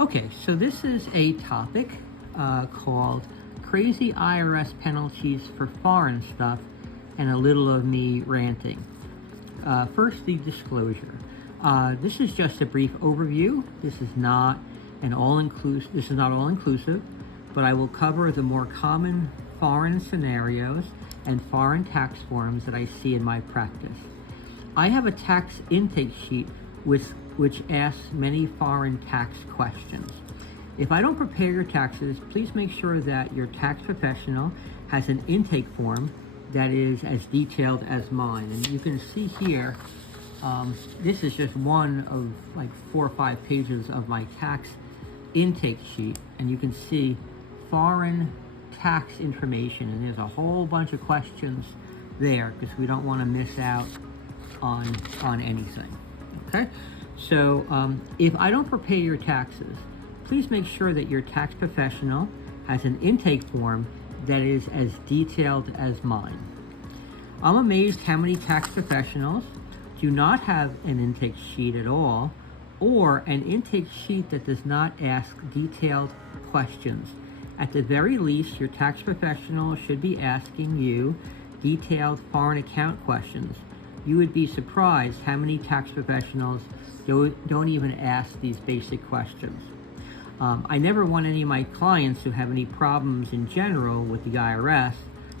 Okay, so this is a topic called Crazy IRS Penalties for Foreign Stuff and a Little of Me Ranting. First, the disclosure. This is just a brief overview. This is not all inclusive, but I will cover the more common foreign scenarios and foreign tax forms that I see in my practice. I have a tax intake sheet which asks many foreign tax questions. If I don't prepare your taxes, please make sure that your tax professional has an intake form that is as detailed as mine. And you can see here, this is just one of like 4 or 5 pages of my tax intake sheet, and you can see foreign tax information, and there's a whole bunch of questions there because we don't want to miss out on anything. Okay, so if I don't prepare your taxes, please make sure that your tax professional has an intake form that is as detailed as mine. I'm amazed how many tax professionals do not have an intake sheet at all, or an intake sheet that does not ask detailed questions. At the very least, your tax professional should be asking you detailed foreign account questions. You would be surprised how many tax professionals don't even ask these basic questions. I never want any of my clients to have any problems in general with the IRS,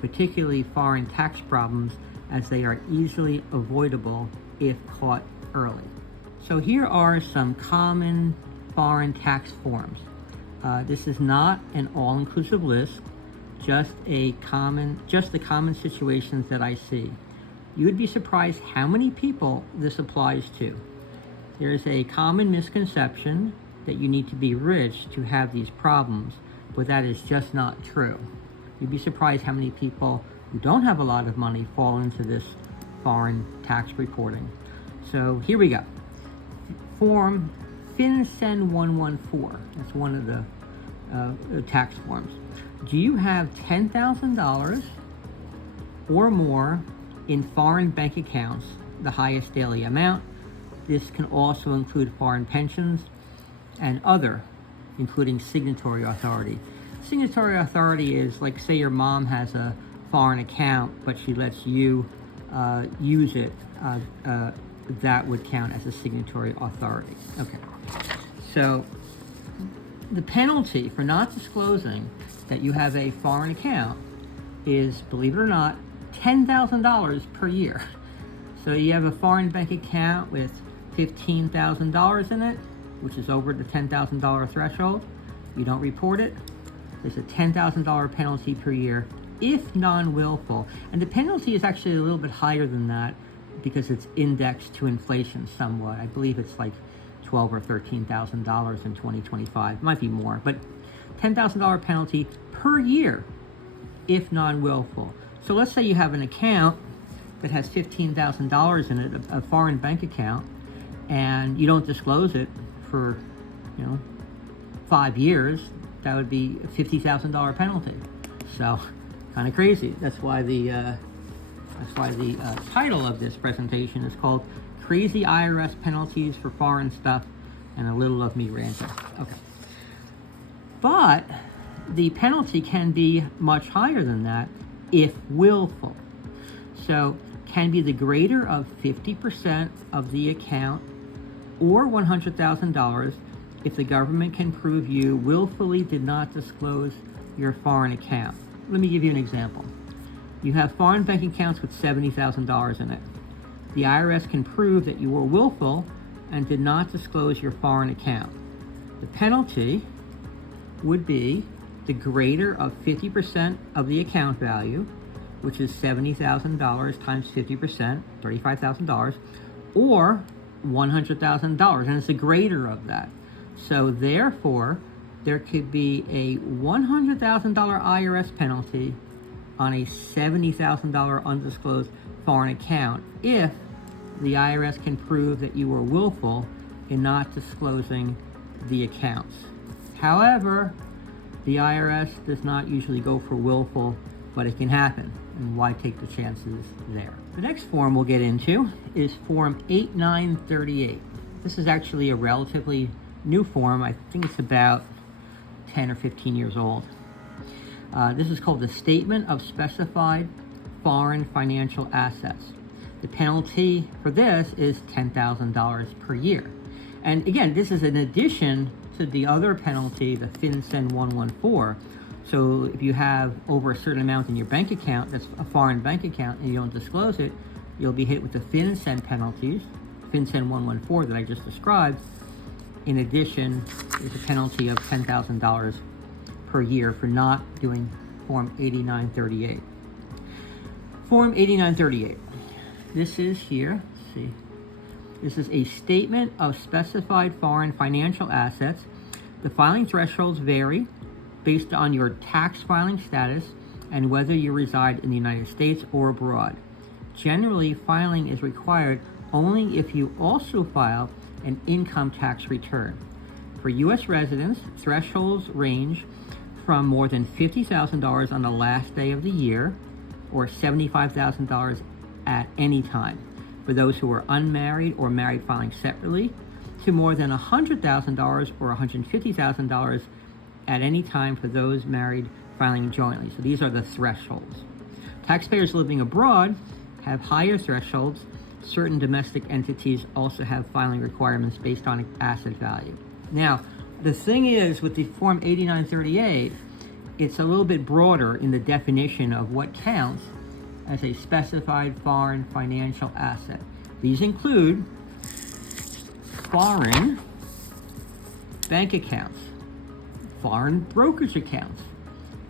particularly foreign tax problems, as they are easily avoidable if caught early. So here are some common foreign tax forms. This is not an all-inclusive list, just the common situations that I see. You would be surprised how many people this applies to. There is a common misconception that you need to be rich to have these problems, but that is just not true. You'd be surprised how many people who don't have a lot of money fall into this foreign tax reporting. So here we go. Form FinCEN 114. That's one of the tax forms. Do you have $10,000 or more in foreign bank accounts, the highest daily amount? This can also include foreign pensions and other, including signatory authority. Signatory authority is like, say your mom has a foreign account, but she lets you use it. That would count as a signatory authority. Okay, so the penalty for not disclosing that you have a foreign account is, believe it or not, $10,000 per year. So you have a foreign bank account with $15,000 in it, which is over the $10,000 threshold. You don't report it, there's a $10,000 penalty per year if non-willful. And the penalty is actually a little bit higher than that because it's indexed to inflation somewhat. I believe it's like $12,000 or $13,000 in 2025. It might be more, but $10,000 penalty per year if non-willful. So let's say you have an account that has $15,000 in it, a foreign bank account, and you don't disclose it for 5 years. That would be a $50,000 penalty. So kind of crazy. That's why the title of this presentation is called Crazy IRS Penalties for Foreign Stuff and a Little of Me Ranting. Okay. But the penalty can be much higher than that if willful. So can be the greater of 50% of the account or $100,000 if the government can prove you willfully did not disclose your foreign account. Let me give you an example. You have foreign bank accounts with $70,000 in it. The IRS can prove that you were willful and did not disclose your foreign account. The penalty would be the greater of 50% of the account value, which is $70,000 times 50%, $35,000, or $100,000, and it's the greater of that. So therefore, there could be a $100,000 IRS penalty on a $70,000 undisclosed foreign account if the IRS can prove that you were willful in not disclosing the accounts. However, the IRS does not usually go for willful, but it can happen, and why take the chances there? The next form we'll get into is Form 8938. This is actually a relatively new form. I think it's about 10 or 15 years old. This is called the Statement of Specified Foreign Financial Assets. The penalty for this is $10,000 per year. And again, this is in addition to the other penalty, the FinCEN 114. So if you have over a certain amount in your bank account, that's a foreign bank account, and you don't disclose it, you'll be hit with the FinCEN penalties, FinCEN 114 that I just described. In addition, there's a penalty of $10,000 per year for not doing Form 8938. Form 8938. This is here. Let's see. This is a statement of specified foreign financial assets. The filing thresholds vary based on your tax filing status and whether you reside in the United States or abroad. Generally, filing is required only if you also file an income tax return. For U.S. residents, thresholds range from more than $50,000 on the last day of the year or $75,000 at any time for those who are unmarried or married filing separately, to more than $100,000 or $150,000 at any time for those married filing jointly. So these are the thresholds. Taxpayers living abroad have higher thresholds. Certain domestic entities also have filing requirements based on asset value. Now, the thing is, with the Form 8938, it's a little bit broader in the definition of what counts as a specified foreign financial asset. These include foreign bank accounts, foreign brokerage accounts,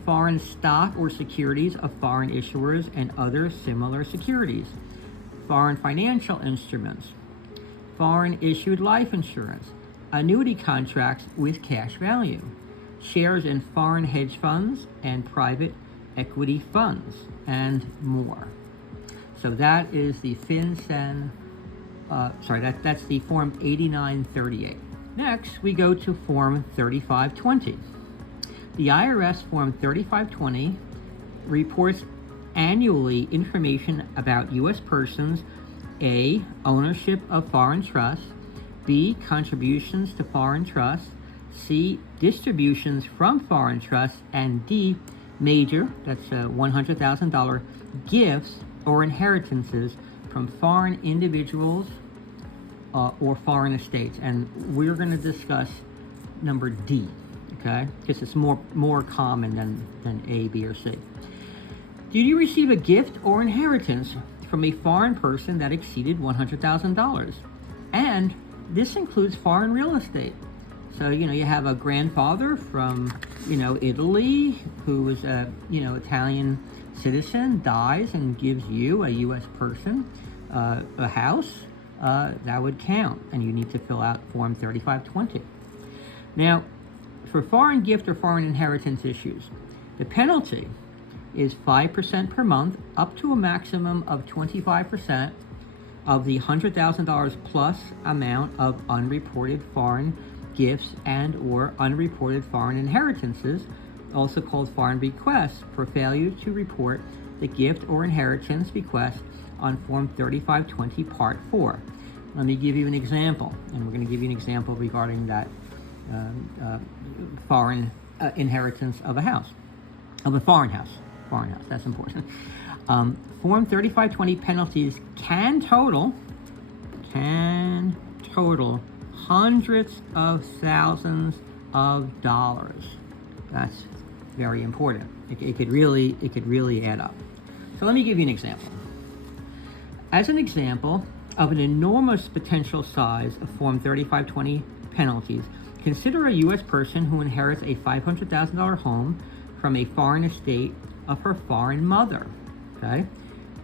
foreign stock or securities of foreign issuers and other similar securities, foreign financial instruments, foreign issued life insurance, annuity contracts with cash value, shares in foreign hedge funds and private equity funds, and more. So that is the FinCEN, that's the Form 8938. Next, we go to Form 3520. The IRS Form 3520 reports annually information about U.S. persons: A, ownership of foreign trusts; B, contributions to foreign trusts; C, distributions from foreign trusts; and D, major, that's $100,000, gifts or inheritances from foreign individuals or foreign estates. And we're going to discuss number D, okay? Because it's more common than A, B, or C. Did you receive a gift or inheritance from a foreign person that exceeded $100,000? And this includes foreign real estate. So, you have a grandfather from, Italy who is a, Italian citizen, dies and gives you, a U.S. person, a house, that would count. And you need to fill out Form 3520. Now, for foreign gift or foreign inheritance issues, the penalty is 5% per month, up to a maximum of 25% of the $100,000 plus amount of unreported foreign gifts and or unreported foreign inheritances, also called foreign bequests, for failure to report the gift or inheritance bequest on Form 3520 Part 4. Let me give you an example, and we're going to give you an example regarding that foreign inheritance of a house, of a foreign house. Foreign house, that's important. Form 3520 penalties can total hundreds of thousands of dollars. That's very important. It could really add up. So let me give you an example. As an example of an enormous potential size of Form 3520 penalties, consider a U.S. person who inherits a $500,000 home from a foreign estate of her foreign mother. Okay,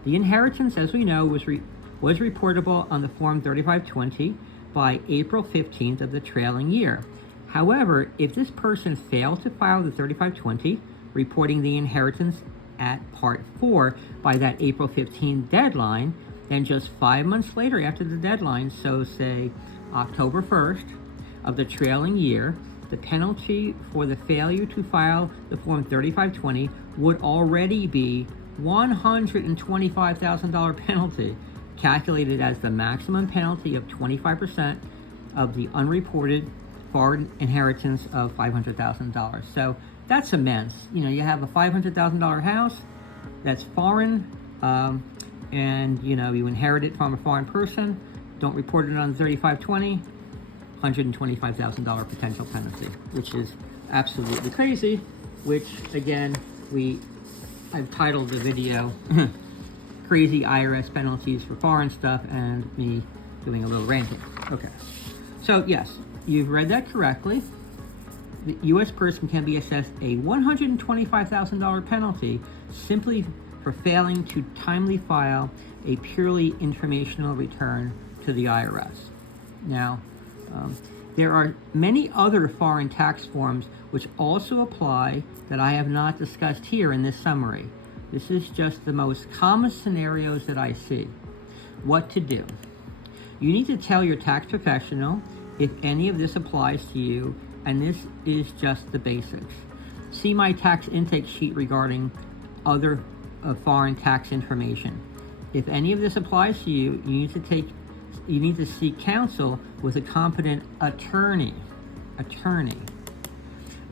the inheritance, as we know, was reportable on the Form 3520 by April 15th of the trailing year. However, if this person failed to file the 3520, reporting the inheritance at Part 4 by that April 15th deadline, then just 5 months later after the deadline, so say October 1st of the trailing year, the penalty for the failure to file the Form 3520 would already be $125,000 penalty, calculated as the maximum penalty of 25% of the unreported foreign inheritance of $500,000. So that's immense. You have a $500,000 house that's foreign, and you inherit it from a foreign person. Don't report it on 3520. $125,000 potential penalty, which is absolutely crazy. Which again, I've titled the video "Crazy IRS Penalties for Foreign Stuff" and me doing a little ranting. Okay, so yes, you've read that correctly. The U.S. person can be assessed a $125,000 penalty simply for failing to timely file a purely informational return to the IRS. Now, there are many other foreign tax forms which also apply that I have not discussed here in this summary. This is just the most common scenarios that I see. What to do? You need to tell your tax professional if any of this applies to you, and this is just the basics. See my tax intake sheet regarding other foreign tax information. If any of this applies to you, you need to seek counsel with a competent attorney.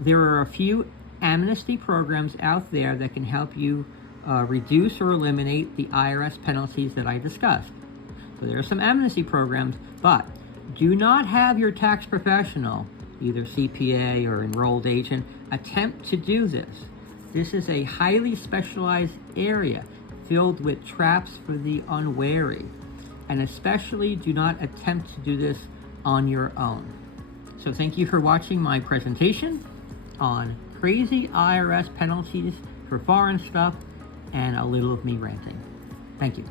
There are a few amnesty programs out there that can help you reduce or eliminate the IRS penalties that I discussed. So there are some amnesty programs, but do not have your tax professional, either CPA or enrolled agent, attempt to do this. This is a highly specialized area filled with traps for the unwary. And especially do not attempt to do this on your own. So thank you for watching my presentation on crazy IRS penalties for foreign stuff and a little of me ranting. Thank you.